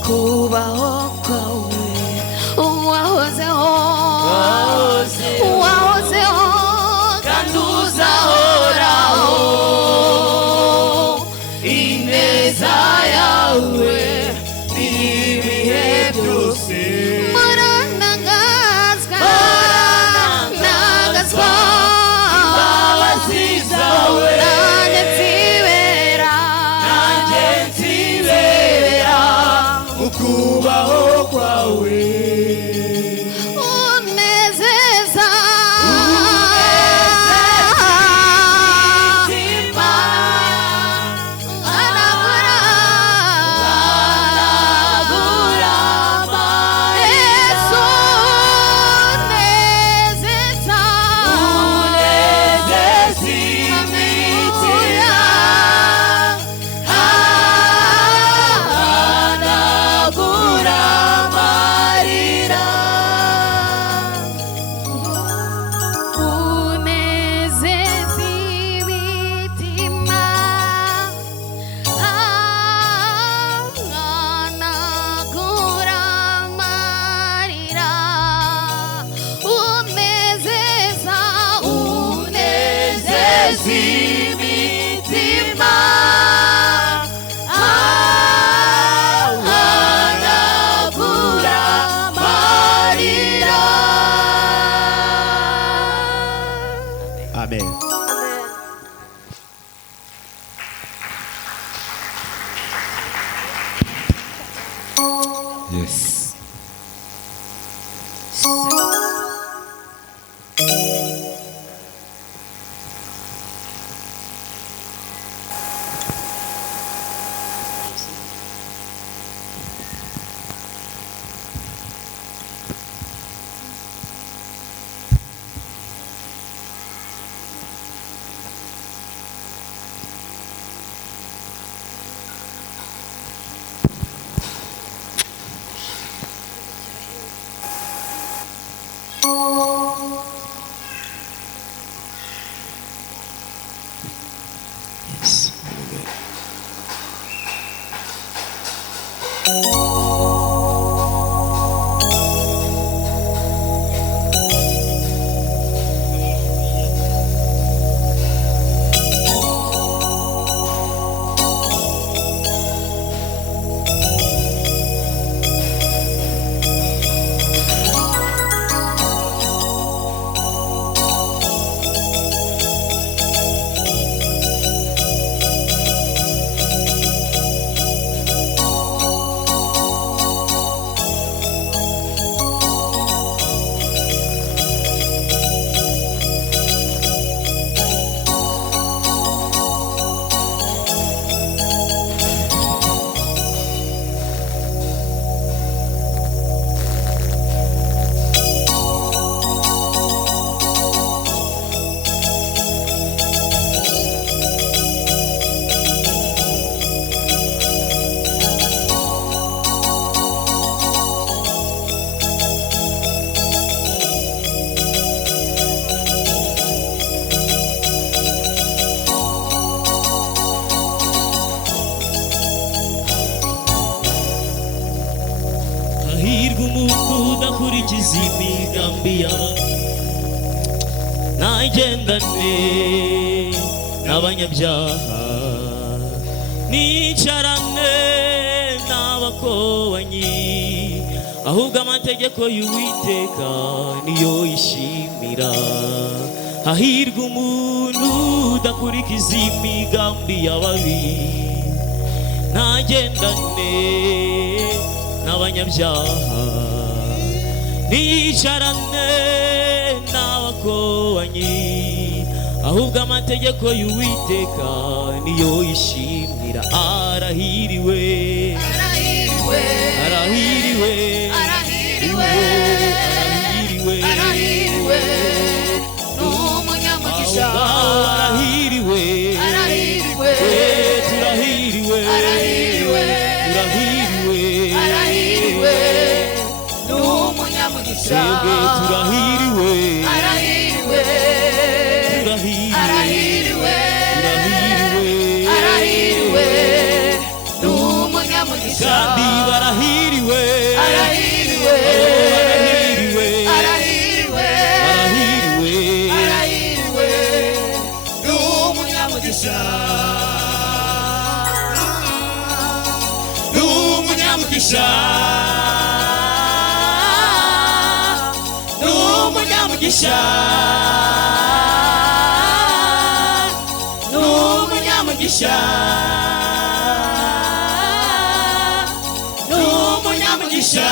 kubaho kwawe wahozeho kandi uzahoraho ineza yawe ibihe byose muranangazwa imbabazi zawe nanjye nzibera mu kubaho kwawe unezeza Amen. Yes. Udakurikiza imigambi yawe nagendane n'abanyabyaha nicarane n'abakobanyi ahubwo amategeko y'Uwiteka niyo yishimira hahirwa umuntu udakurikiza imigambi y'ababi nagendane n'abanyabyaha nicarane n'abakobanyi ahubwo amategeko y'Uwiteka niyo yishimira arahiriwe arahiriwe arahiriwe arahiriwe arahiriwe n'umunyamugisha arahiriwe arahiriwe turahiriwe arahiriwe turahiriwe arahiriwe Sebe turahiriwe arahiriwe arahiriwe arahiriwe arahiriwe n'umunyamugisha kandi barahiriwe umunyamugisha n'umunyamugisha n'umunyamugisha n'umunyamugisha